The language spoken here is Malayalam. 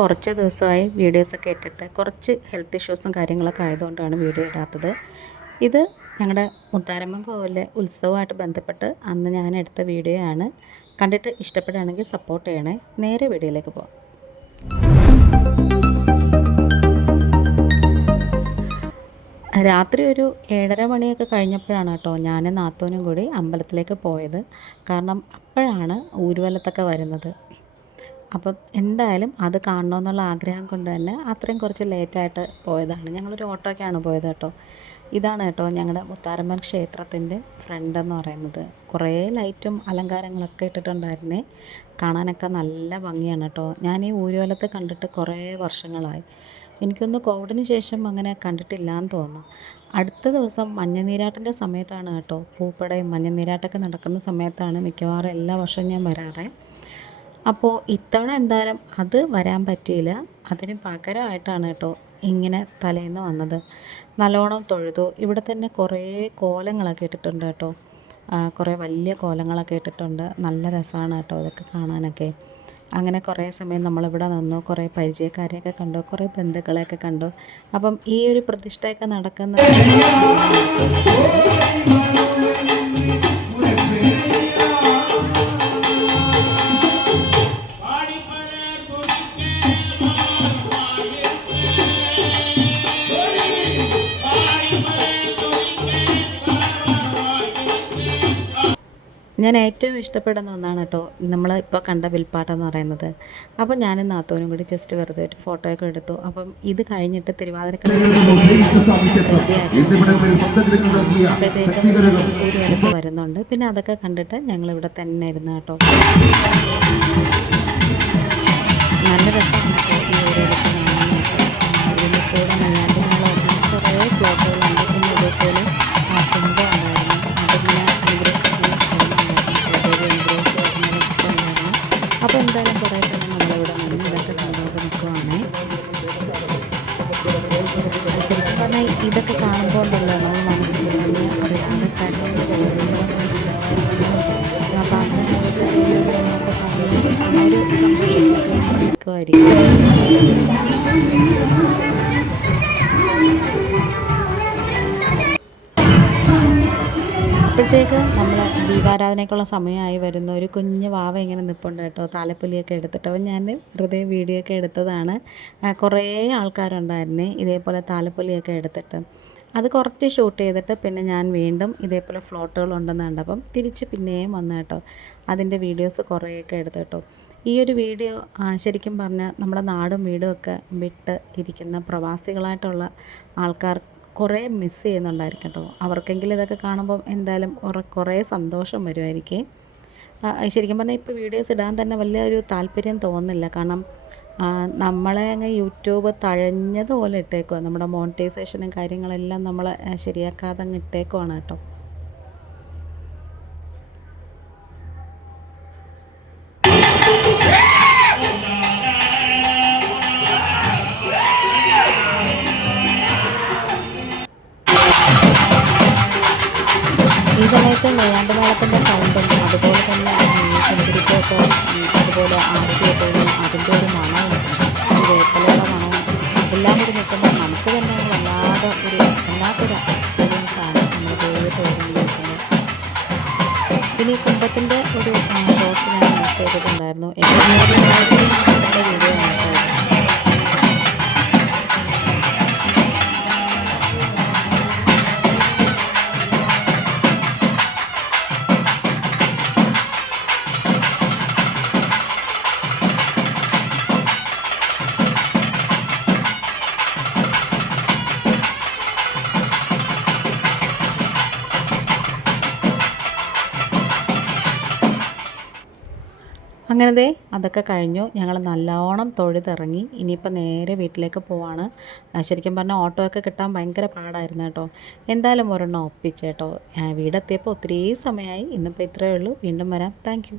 കുറച്ച് ദിവസമായി വീഡിയോസൊക്കെ ഇട്ടിട്ട് കുറച്ച് ഹെൽത്ത് ഇഷ്യൂസും കാര്യങ്ങളൊക്കെ ആയതുകൊണ്ടാണ് വീഡിയോ ഇടാത്തത്. ഇത് ഞങ്ങളുടെ മുത്താരമ്മൻ കോവിലെ ഉത്സവമായിട്ട് ബന്ധപ്പെട്ട് അന്ന് ഞാൻ എടുത്ത വീഡിയോ ആണ്. കണ്ടിട്ട് ഇഷ്ടപ്പെടുകയാണെങ്കിൽ സപ്പോർട്ട് ചെയ്യണേ. നേരെ വീഡിയോയിലേക്ക് പോകാം. രാത്രി ഒരു 7:30 മണിയൊക്കെ കഴിഞ്ഞപ്പോഴാണ് കേട്ടോ ഞാനും നാത്തൂനും കൂടി അമ്പലത്തിലേക്ക് പോയത്. കാരണം അപ്പോഴാണ് ഊരുവലത്തൊക്കെ വരുന്നത്. അപ്പം എന്തായാലും അത് കാണണമെന്നുള്ള ആഗ്രഹം കൊണ്ട് തന്നെ അത്രയും കുറച്ച് ലേറ്റായിട്ട് പോയതാണ്. ഞങ്ങളൊരു ഓട്ടോയ്ക്കാണ് പോയത് കേട്ടോ. ഇതാണ് കേട്ടോ ഞങ്ങളുടെ മുത്താരമ്മൻ ക്ഷേത്രത്തിൻ്റെ ഫ്രണ്ട് എന്ന് പറയുന്നത്. കുറേ ലൈറ്റും അലങ്കാരങ്ങളൊക്കെ ഇട്ടിട്ടുണ്ടായിരുന്നേ. കാണാനൊക്കെ നല്ല ഭംഗിയാണ് കേട്ടോ. ഞാൻ ഈ ഊരുവലത്ത് കണ്ടിട്ട് കുറേ വർഷങ്ങളായി. എനിക്കൊന്ന് കോവിഡിന് ശേഷം അങ്ങനെ കണ്ടിട്ടില്ലയെന്ന് തോന്നുന്നു. അടുത്ത ദിവസം മഞ്ഞനീരാട്ടിൻ്റെ സമയത്താണ് കേട്ടോ. പൂപ്പടയും മഞ്ഞനീരാട്ടൊക്കെ നടക്കുന്ന സമയത്താണ് മിക്കവാറും എല്ലാ വർഷവും ഞാൻ വരാറേ. അപ്പോൾ ഇത്തവണ എന്തായാലും അത് വരാൻ പറ്റിയില്ല. അതിന് പകരമായിട്ടാണ് കേട്ടോ ഇങ്ങനെ തലേന്ന് വന്നത്. നല്ലോണം തൊഴുതു. ഇവിടെ തന്നെ കുറേ കോലങ്ങളൊക്കെ ഇട്ടിട്ടുണ്ട് കേട്ടോ. കുറേ വലിയ കോലങ്ങളൊക്കെ ഇട്ടിട്ടുണ്ട്. നല്ല രസമാണ് കേട്ടോ ഇതൊക്കെ കാണാനൊക്കെ. അങ്ങനെ കുറേ സമയം നമ്മളിവിടെ നിന്നു. കുറേ പരിചയക്കാരെയൊക്കെ കണ്ടു, കുറേ ബന്ധുക്കളെയൊക്കെ കണ്ടു. അപ്പം ഈ ഒരു പ്രതിഷ്ഠയൊക്കെ നടക്കുന്ന ഞാൻ ഏറ്റവും ഇഷ്ടപ്പെടുന്ന ഒന്നാണ് കേട്ടോ നമ്മൾ ഇപ്പോൾ കണ്ട വിൽപ്പാട്ടം എന്ന് പറയുന്നത്. അപ്പോൾ ഞാനും നാത്തോനും കൂടി ജസ്റ്റ് വെറുതെ ഒരു ഫോട്ടോയൊക്കെ എടുത്തു. അപ്പം ഇത് കഴിഞ്ഞിട്ട് തിരുവാതിരക്കളി അപ്പോഴത്തേക്കും വരുന്നുണ്ട്. പിന്നെ അതൊക്കെ കണ്ടിട്ട് ഞങ്ങളിവിടെ തന്നെ ഇരുന്ന് കേട്ടോ. നല്ല രസമാണ് കേട്ടോ ഈ ഒരു കാണാനായിട്ട്. ഇതിന് കൂടെ നല്ലാണ്ട് ഞങ്ങൾ കുറേ ഫ്ലോട്ടുകളുണ്ട്. പിന്നെ ഇതേപോലെ കുമ്പം ഉണ്ടായിരുന്നു. അതിങ്ങനെ അപ്പോൾ എന്തായാലും കുറേ സമയം നമ്മളിവിടെ നിന്ന് ഇതൊക്കെ കണ്ടുകൊണ്ട് നിൽക്കുവാണേ. ശരിക്കും പറഞ്ഞാൽ ഇതൊക്കെ കാണുമ്പോൾ ഉണ്ടല്ലോ നമ്മൾ മനസ്സിൽ തന്നെ അറിയാതെ കരഞ്ഞു പോകുമ്പോൾ അപ്പോൾ അങ്ങനെ ഒരു സന്തോഷം നിൽക്കുമായിരിക്കും. അപ്പോഴത്തേക്ക് നമ്മൾ ദീപാരാധനയ്ക്കുള്ള സമയമായി വരുന്ന ഒരു കുഞ്ഞ് വാവ ഇങ്ങനെ നിൽപ്പുണ്ട് കേട്ടോ. താലപ്പൊലിയൊക്കെ എടുത്തിട്ട്. അപ്പോൾ ഞാൻ വെറുതെ വീഡിയോ ഒക്കെ എടുത്തതാണ്. കുറേ ആൾക്കാരുണ്ടായിരുന്നേ ഇതേപോലെ താലപ്പൊലിയൊക്കെ എടുത്തിട്ട്. അത് കുറച്ച് ഷൂട്ട് ചെയ്തിട്ട് പിന്നെ ഞാൻ വീണ്ടും ഇതേപോലെ ഫ്ലോട്ടുകളുണ്ടെന്ന് കണ്ടപ്പം തിരിച്ച് പിന്നെയും വന്നു കേട്ടോ. അതിൻ്റെ വീഡിയോസ് കുറേയൊക്കെ എടുത്തു കേട്ടോ. ഈ ഒരു വീഡിയോ ശരിക്കും പറഞ്ഞാൽ നമ്മുടെ നാടും വീടും ഒക്കെ വിട്ട് ഇരിക്കുന്ന പ്രവാസികളായിട്ടുള്ള ആൾക്കാർ കുറേ മിസ് ചെയ്യുന്നുണ്ടായിരിക്കും കേട്ടോ. അവർക്കെങ്കിലും ഇതൊക്കെ കാണുമ്പം എന്തായാലും കുറേ സന്തോഷം വരുമായിരിക്കും. ശരിക്കും പറഞ്ഞാൽ ഇപ്പോൾ വീഡിയോസ് ഇടാൻ തന്നെ വലിയൊരു താല്പര്യം തോന്നുന്നില്ല. കാരണം നമ്മളെ അങ്ങ് യൂട്യൂബ് തഴഞ്ഞതുപോലെ ഇട്ടേക്കുവാണ്. നമ്മുടെ മോണിറ്റൈസേഷനും കാര്യങ്ങളെല്ലാം നമ്മൾ ശരിയാക്കാതെ അങ്ങ് ഇട്ടേക്കുവാണ് കേട്ടോ. ഈ സമയത്ത് നെയ്യാണ്ട് മേളത്തിൻ്റെ സൗണ്ടും അതുപോലെ തന്നെ കുണിക്കുരിക്കൊക്കെ അതുപോലെ ആരതിയൊക്കെ അതിൻ്റെ ഒരു മണവും വേപ്പലയുടെ മണവും എല്ലാം കൂടി നിൽക്കുമ്പോൾ നമുക്ക് തന്നെ വല്ലാത്തൊരു എക്സ്പീരിയൻസാണ് നമ്മൾ പോയി തോന്നുന്നത്. പിന്നെ ഈ കുമ്പത്തിൻ്റെ ഒരു ഷോർട്സ് ഞാൻ ചെയ്തിട്ടുണ്ടായിരുന്നു. എൻ്റെ വീഡിയോ ആണ്. അങ്ങനെ അതൊക്കെ കഴിഞ്ഞു. ഞങ്ങൾ നല്ലോണം തൊഴുതിറങ്ങി. ഇനിയിപ്പോൾ നേരെ വീട്ടിലേക്ക് പോവാണ്. ശരിക്കും പറഞ്ഞാൽ ഓട്ടോ ഒക്കെ കിട്ടാൻ ഭയങ്കര പാടായിരുന്നു കേട്ടോ. എന്തായാലും ഒരെണ്ണം ഒപ്പിച്ചേട്ടോ. വീടെത്തിയപ്പോൾ ഒത്തിരി സമയമായി. ഇന്നിപ്പോൾ ഇത്രയേ ഉള്ളൂ. വീണ്ടും വരാം. Thank you.